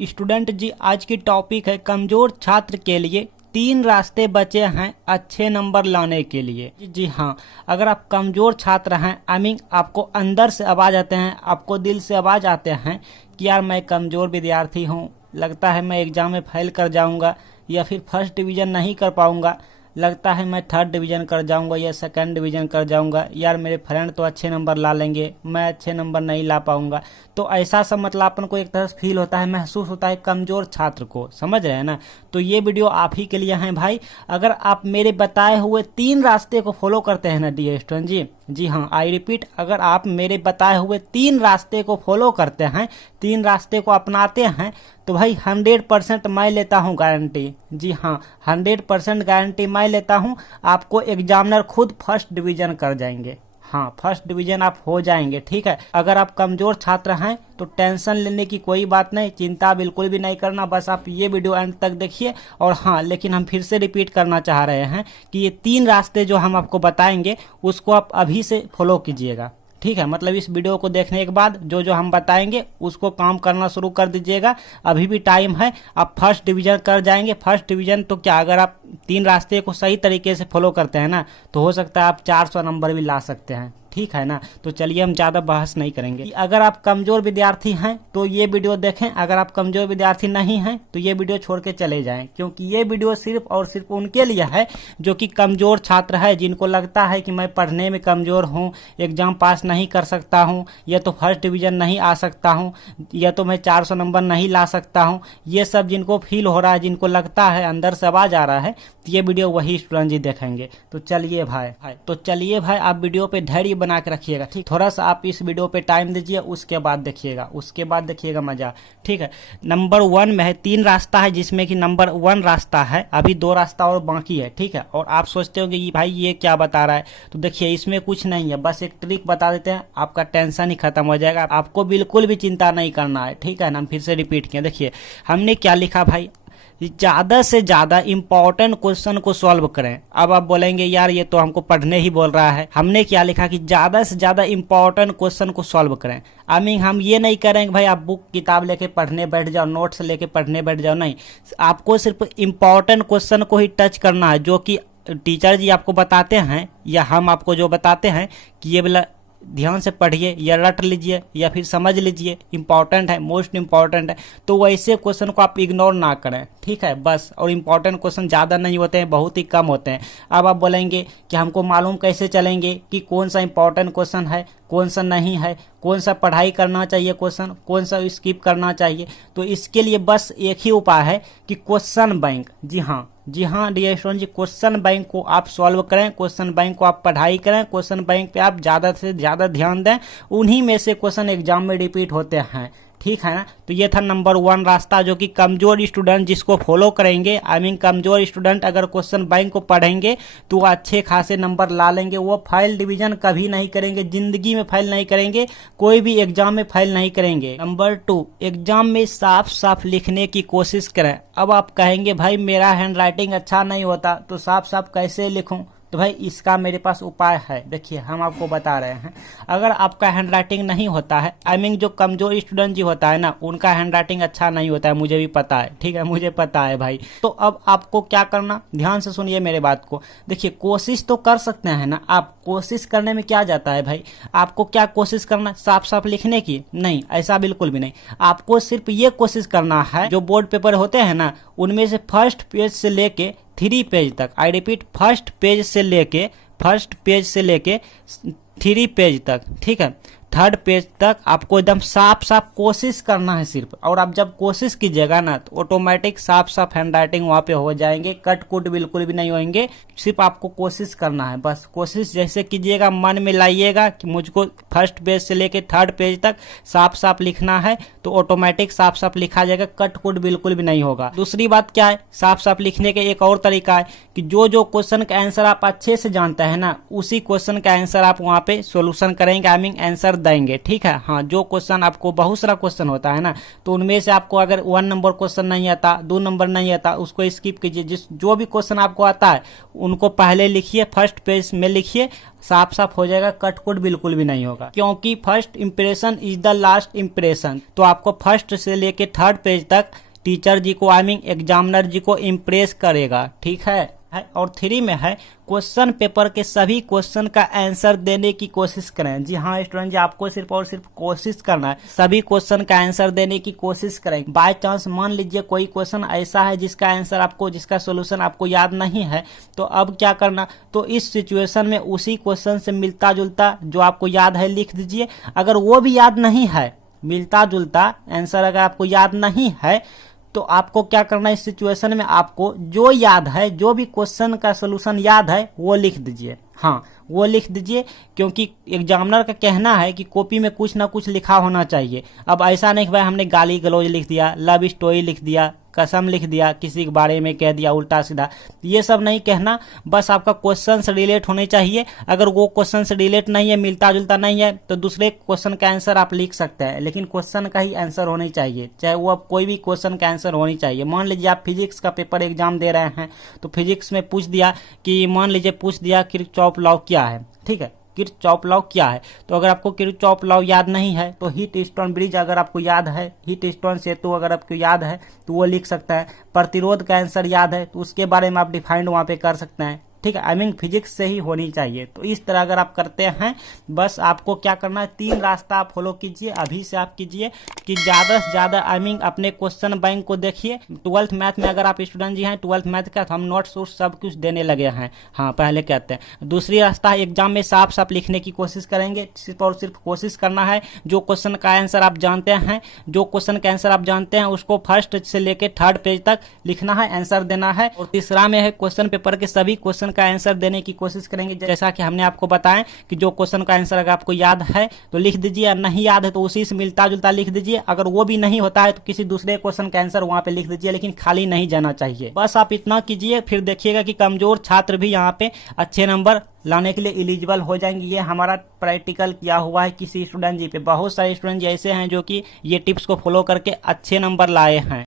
Student जी, आज की topic है कमजोर छात्र के लिए 3 रास्ते बचे हैं अच्छे नंबर लाने के लिए। जी हाँ, अगर आप कमजोर छात्र हैं, आपको अंदर से आवाज आते हैं, आपको दिल से आवाज आते हैं कि यार मैं कमजोर विद्यार्थी हूँ, लगता है मैं एग्जाम में फेल कर जाऊँगा या फिर फर्स्ट डिवीज़न नहीं कर पाऊँगा, लगता है मैं थर्ड डिवीज़न कर जाऊंगा या सेकंड डिवीज़न कर जाऊंगा, यार मेरे फ्रेंड तो अच्छे नंबर ला लेंगे, मैं अच्छे नंबर नहीं ला पाऊंगा। तो ऐसा सब मतलब अपन को एक तरह से फील होता है, महसूस होता है कमज़ोर छात्र को, समझ रहे हैं ना। तो ये वीडियो आप ही के लिए है भाई। अगर आप मेरे बताए हुए 3 रास्ते को फॉलो करते हैं ना डियर स्टूडेंट जी हाँ, आई रिपीट, अगर आप मेरे बताए हुए 3 रास्ते को फॉलो करते हैं, 3 रास्ते को अपनाते हैं, तो भाई 100% मैं लेता हूँ गारंटी। जी हाँ, 100% गारंटी मैं लेता हूँ, आपको एग्जामिनर खुद फर्स्ट डिवीजन कर जाएंगे। हाँ, फर्स्ट डिवीजन आप हो जाएंगे, ठीक है। अगर आप कमजोर छात्र हैं तो टेंशन लेने की कोई बात नहीं, चिंता बिल्कुल भी नहीं करना, बस आप ये वीडियो एंड तक देखिए। और हाँ, लेकिन हम फिर से रिपीट करना चाह रहे हैं कि ये 3 रास्ते जो हम आपको बताएंगे उसको आप अभी से फॉलो कीजिएगा, ठीक है। मतलब इस वीडियो को देखने के बाद जो जो हम बताएंगे उसको काम करना शुरू कर दीजिएगा, अभी भी टाइम है, आप फर्स्ट डिवीजन कर जाएंगे। फर्स्ट डिवीजन तो क्या, अगर आप 3 रास्ते को सही तरीके से फॉलो करते हैं ना, तो हो सकता है आप 400 नंबर भी ला सकते हैं, ठीक है ना। तो चलिए हम ज़्यादा बहस नहीं करेंगे। अगर आप कमज़ोर विद्यार्थी हैं तो ये वीडियो देखें, अगर आप कमज़ोर विद्यार्थी नहीं हैं तो ये वीडियो छोड़ के चले जाएं, क्योंकि ये वीडियो सिर्फ और सिर्फ उनके लिए है जो कि कमज़ोर छात्र है, जिनको लगता है कि मैं पढ़ने में कमज़ोर हूँ, एग्ज़ाम पास नहीं कर सकता हूँ, या तो फर्स्ट डिवीज़न नहीं आ सकता हूँ, या तो मैं 400 नंबर नहीं ला सकता हूँ। ये सब जिनको फील हो रहा है, जिनको लगता है, अंदर से आवाज़ आ रहा है, तो ये वीडियो वही स्टूडेंट जी देखेंगे। तो चलिए भाई आप वीडियो पे धैर्य बना के रखिएगा, ठीक। थोड़ा सा आप इस वीडियो पे टाइम दीजिए, उसके बाद देखिएगा मजा, ठीक है। नंबर 1 में है 3 रास्ता है, जिसमें कि नंबर 1 रास्ता है, अभी 2 रास्ता और बाकी है, ठीक है। और आप सोचते होंगे कि भाई ये क्या बता रहा है, तो देखिए इसमें कुछ नहीं है, बस एक ट्रिक बता देते हैं, आपका टेंशन ही खत्म हो जाएगा, आपको बिल्कुल भी चिंता नहीं करना है, ठीक है ना। हम फिर से रिपीट किए, देखिए हमने क्या लिखा भाई, ज़्यादा से ज़्यादा इंपॉर्टेंट क्वेश्चन को सॉल्व करें। अब आप बोलेंगे यार ये तो हमको पढ़ने ही बोल रहा है, हमने क्या लिखा कि ज़्यादा से ज़्यादा इंपॉर्टेंट क्वेश्चन को सॉल्व करें। हम ये नहीं करेंगे भाई आप बुक किताब लेके पढ़ने बैठ जाओ, नोट्स लेके पढ़ने बैठ जाओ, नहीं, आपको सिर्फ इंपॉर्टेंट क्वेश्चन को ही टच करना है, जो कि टीचर जी आपको बताते हैं या हम आपको जो बताते हैं कि ये वाला ध्यान से पढ़िए या रट लीजिए या फिर समझ लीजिए, इंपॉर्टेंट है, मोस्ट इंपॉर्टेंट है, तो वैसे क्वेश्चन को आप इग्नोर ना करें, ठीक है बस। और इंपॉर्टेंट क्वेश्चन ज़्यादा नहीं होते हैं, बहुत ही कम होते हैं। अब आप बोलेंगे कि हमको मालूम कैसे चलेंगे कि कौन सा इंपॉर्टेंट क्वेश्चन है, कौन सा नहीं है, कौन सा पढ़ाई करना चाहिए क्वेश्चन, कौन सा स्किप करना चाहिए। तो इसके लिए बस एक ही उपाय है कि क्वेश्चन बैंक, जी हाँ डियर स्टूडेंट जी, क्वेश्चन बैंक को आप सॉल्व करें, क्वेश्चन बैंक को आप पढ़ाई करें, क्वेश्चन बैंक पे आप ज़्यादा से ज़्यादा ध्यान दें, उन्हीं में से क्वेश्चन एग्जाम में रिपीट होते हैं, ठीक है ना। तो ये था नंबर 1 रास्ता, जो कि कमजोर स्टूडेंट जिसको फॉलो करेंगे, कमजोर स्टूडेंट अगर क्वेश्चन बैंक को पढ़ेंगे तो वो अच्छे खासे नंबर ला लेंगे, वो फेल डिवीजन कभी नहीं करेंगे, जिंदगी में फेल नहीं करेंगे, कोई भी एग्जाम में फेल नहीं करेंगे। नंबर 2, एग्जाम में साफ साफ लिखने की कोशिश करें। अब आप कहेंगे भाई मेरा हैंड राइटिंग अच्छा नहीं होता, तो साफ साफ कैसे लिखूं, तो भाई इसका मेरे पास उपाय है, देखिए हम आपको बता रहे हैं। अगर आपका हैंड राइटिंग नहीं होता है, जो कमजोर स्टूडेंट जी होता है ना, उनका हैंड राइटिंग अच्छा नहीं होता है, मुझे भी पता है, ठीक है, मुझे पता है भाई। तो अब आपको क्या करना, ध्यान से सुनिए मेरे बात को, देखिए कोशिश तो कर सकते हैं ना आप, कोशिश करने में क्या जाता है भाई, आपको क्या कोशिश करना, साफ साफ लिखने की नहीं, ऐसा बिल्कुल भी नहीं। आपको सिर्फ ये कोशिश करना है, जो बोर्ड पेपर होते हैं ना, उनमें से फर्स्ट पेज से लेके 3 पेज तक, आई रिपीट फर्स्ट पेज से लेके 3 पेज तक, ठीक है, 3rd पेज तक आपको एकदम साफ साफ कोशिश करना है सिर्फ। और आप जब कोशिश कीजिएगा ना, तो ऑटोमेटिक साफ साफ हैंड राइटिंग वहाँ पे हो जाएंगे, कट कुट बिल्कुल भी नहीं होंगे, सिर्फ आपको कोशिश करना है, बस कोशिश जैसे कीजिएगा, मन में लाइएगा कि मुझको फर्स्ट पेज से लेके 3rd पेज तक साफ साफ लिखना है, तो ऑटोमेटिक साफ साफ लिखा जाएगा, कट कुट बिल्कुल भी नहीं होगा। दूसरी बात क्या है, साफ साफ लिखने के एक और तरीका है कि जो क्वेश्चन का आंसर आप अच्छे से जानते हैं ना, उसी क्वेश्चन का आंसर आप वहाँ पे सोल्यूशन करेंगे, आंसर देंगे, ठीक है। हाँ, जो क्वेश्चन आपको बहुत सारा क्वेश्चन होता है ना, तो उनमें से आपको अगर 1 नंबर क्वेश्चन नहीं आता, 2 नंबर नहीं आता, उसको स्किप कीजिए। जो भी क्वेश्चन आपको आता है उनको पहले लिखिए, फर्स्ट पेज में लिखिए, साफ साफ हो जाएगा, कटकुट बिल्कुल भी नहीं होगा, क्योंकि first impression is the last impression. तो आपको फर्स्ट से लेके थर्ड पेज तक टीचर जी को, आई मीन एग्जामिनर जी को इम्प्रेस करेगा, ठीक है। और 3 में है क्वेश्चन पेपर के सभी क्वेश्चन का आंसर देने की कोशिश करें। जी हाँ स्टूडेंट जी, आपको सिर्फ और सिर्फ कोशिश करना है, सभी क्वेश्चन का आंसर देने की कोशिश करें। बाय चांस मान लीजिए कोई क्वेश्चन ऐसा है जिसका आंसर आपको, जिसका सोल्यूशन आपको याद नहीं है, तो अब क्या करना, तो इस सिचुएशन में उसी क्वेश्चन से मिलता जुलता जो आपको याद है लिख दीजिए। अगर वो भी याद नहीं है, मिलता जुलता आंसर अगर आपको याद नहीं है, तो आपको क्या करना है, इस सिचुएशन में आपको जो याद है, जो भी क्वेश्चन का सोल्यूशन याद है वो लिख दीजिए। हाँ, वो लिख दीजिए, क्योंकि एग्जामिनर का कहना है कि कॉपी में कुछ ना कुछ लिखा होना चाहिए। अब ऐसा नहीं कि भाई हमने गाली गलौज लिख दिया, लव स्टोरी लिख दिया, कसम लिख दिया, किसी के बारे में कह दिया उल्टा सीधा, ये सब नहीं कहना। बस आपका क्वेश्चन से रिलेट होने चाहिए। अगर वो क्वेश्चन से रिलेट नहीं है, मिलता जुलता नहीं है, तो दूसरे क्वेश्चन का आंसर आप लिख सकते हैं, लेकिन क्वेश्चन का ही आंसर होनी चाहिए, चाहे वो अब कोई भी क्वेश्चन का आंसर होनी चाहिए। मान लीजिए आप फिजिक्स का पेपर एग्जाम दे रहे हैं, तो फिजिक्स में पूछ दिया कि, मान लीजिए पूछ दिया किरचॉफ लॉ क्या है, ठीक है, किरचॉफ लॉ क्या है। तो अगर आपको किरचॉफ लॉ याद नहीं है, तो हीट स्टोन ब्रिज अगर आपको याद है, हीट स्टोन सेतु अगर आपको याद है, तो वो लिख सकता है। प्रतिरोध का आंसर याद है, तो उसके बारे में आप डिफाइंड वहां पे कर सकते हैं, ठीक है। आई मीन फिजिक्स से ही होनी चाहिए। तो इस तरह अगर आप करते हैं, बस आपको क्या करना है, 3 रास्ता आप फॉलो कीजिए, अभी से आप कीजिए कि ज्यादा से ज्यादा आई मीन अपने क्वेश्चन बैंक को देखिए। 12th मैथ में अगर आप स्टूडेंट जी हैं, 12th मैथ का तो हम नोट्स वोट्स सब कुछ देने लगे हैं, हाँ पहले कहते हैं। दूसरी रास्ता है, एग्जाम में साफ साफ लिखने की कोशिश करेंगे, सिर्फ और सिर्फ कोशिश करना है। जो क्वेश्चन का आंसर आप जानते हैं, जो क्वेश्चन का आंसर आप जानते हैं उसको फर्स्ट से लेके थर्ड पेज तक लिखना है, आंसर देना है। और तीसरा में है क्वेश्चन पेपर के सभी क्वेश्चन का आंसर देने की कोशिश करेंगे, जैसा कि हमने आपको बताया कि जो क्वेश्चन का आंसर अगर आपको याद है तो लिख दीजिए, और नहीं याद है तो उसी से मिलता जुलता लिख दीजिए। अगर वो भी नहीं होता है तो किसी दूसरे क्वेश्चन का आंसर वहां पे लिख दीजिए, लेकिन खाली नहीं जाना चाहिए। बस आप इतना कीजिए, फिर देखिएगा कि कमजोर छात्र भी यहाँ पे अच्छे नंबर लाने के लिए एलिजिबल हो जाएंगे। ये हमारा प्रैक्टिकल किया हुआ है किसी स्टूडेंट जी पे। बहुत सारे स्टूडेंट जी ऐसे हैं जो कि ये टिप्स को फॉलो करके अच्छे नंबर लाए हैं।